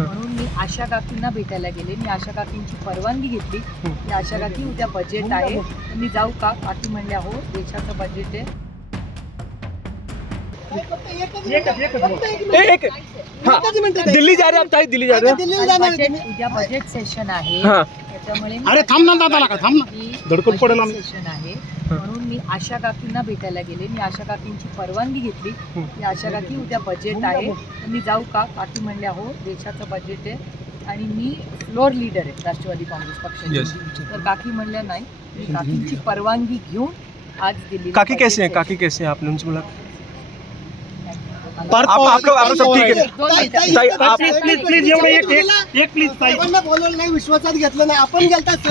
म्हणून मी आशा काकींना भेटायला गेले. मी आशा काकींची परवानगी घेतली की आशा काकी उद्या बजेट आहे तर मी जाऊ का? काकी म्हणल्या हो, देशाचं बजेट आहे. दिल्ली जा रहे हैं आप ताई, दिल्ली जा रहे हैं? उद्या बजेट सेशन आहे हाँ. त्याच्यामुळे अरे थांब ना दादा, नका थांब ना, धडकन पडेल आम्ही. सेशन आहे म्हणून मी आशा काकींना भेटायला गेले. मी आशा काकींची परवानगी घेतली की आशा काकी उद्या बजेट आहे तर मी जाऊ का? काकी म्हणल्या हो, देशाचं बजेट आहे आणि मी फ्लोअर लीडर आहे राष्ट्रवादी काँग्रेस पक्षाची. तर काकी म्हणल्या नाही, मी काकींची परवानगी घेऊन आज दिल्ली. काकी कैसे हैं? काकी कैसे हैं? आपने उनसे बोला? आप लोग सब ठीक है? ताई, आप प्लीज एवढं एक प्लीज ताई, बोलवलं नाही, विश्वासात घेतलं नाही. आपण गेलतात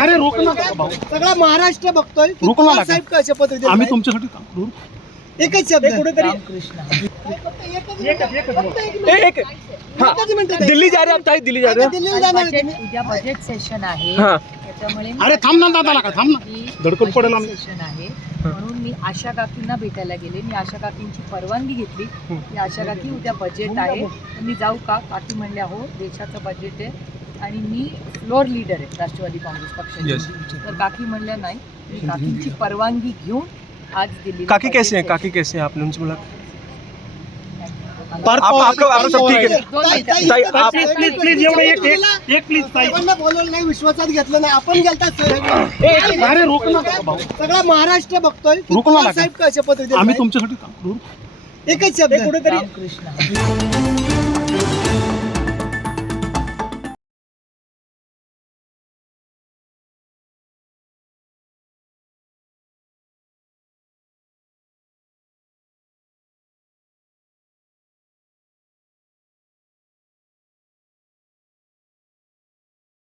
अरे रोक नका भाऊ, सगळा महाराष्ट्र बघतोय. रोक ना साहेब काय शपथ घेतली? आम्ही तुमच्यासाठी काम करू. एकच शब्द रामकृष्ण. दिल्ली जा रहे हैं आप ताई, दिल्ली जा रहे हैं? दिल्लीला जाणार आहे. उद्या बजेट सेशन आहे हाँ. त्याच्यामुळे अरे थांब ना दादा, नका थांब ना, धडकन पडेल आम्ही. सेशन आहे म्हणून मी आशा काकींना भेटायला गेले. मी आशा काकींची परवानगी घेतली की आशा काकी उद्या बजेट आहे तर मी जाऊ का? काकी म्हणल्या हो, देशाचं बजेट आहे आणि मी फ्लोअर लीडर आहे राष्ट्रवादी काँग्रेस पक्षाची. तर काकी म्हणल्या नाही, मी काकींची परवानगी घेऊन आज दिल्ली. काकी कैसे हैं? काकी कैसे हैं? आपने उनसे बोला? आप लोग सब ठीक है? ताई, आप प्लीज एवढं एक प्लीज ताई, बोलवलं नाही, विश्वासात घेतलं नाही. आपण गेलतात अरे रोक नका भाऊ, सगळा महाराष्ट्र बघतोय. रोक ना साहेब काय शपथ घेतली? आम्ही तुमच्यासाठी काम करू. एकच शब्द रामकृष्ण.